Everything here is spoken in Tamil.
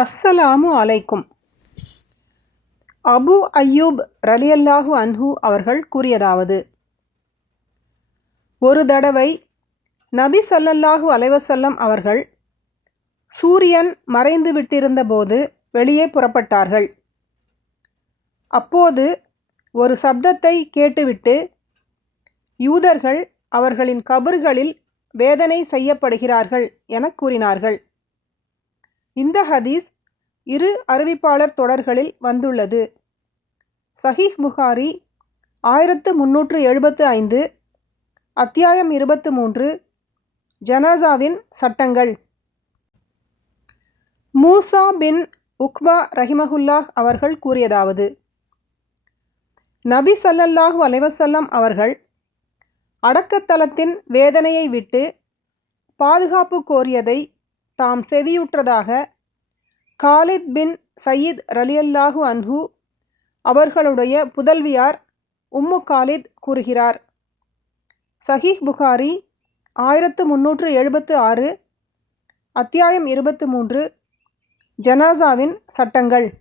அஸ்ஸலாமு அலைக்கும். அபு அய்யூப் ரலியல்லாஹு அன்ஹு அவர்கள் கூறியதாவது, ஒரு தடவை நபி ஸல்லல்லாஹு அலைஹி வஸல்லம் அவர்கள் சூரியன் மறைந்து விட்டிருந்த போது வெளியே புறப்பட்டார்கள். அப்போது ஒரு சப்தத்தை கேட்டுவிட்டு, யூதர்கள் அவர்களின் கபர்களில் வேதனை செய்யப்படுகிறார்கள் எனக் கூறினார்கள். இந்த ஹதீஸ் இரு அறிவிப்பாளர் தொடர்களில் வந்துள்ளது. சஹீஹ் புகாரி 1375, அத்தியாயம் 23, ஜனாசாவின் சட்டங்கள். மூசா பின் உக்பா ரஹிமஹுல்லாஹ் அவர்கள் கூறியதாவது, நபி ஸல்லல்லாஹு அலைஹி வஸல்லம் அவர்கள் அடக்கத்தலத்தின் வேதனையை விட்டு பாதுகாப்பு கோரியதை தாம் செவியுற்றதாக காலித் பின் சயீத் ரலியல்லாஹு அன்ஹு அவர்களுடைய புதல்வியார் உம்மு காலித் கூறுகிறார். சஹீஹ் புகாரி 1376, அத்தியாயம் 23, ஜனாசாவின் சட்டங்கள்.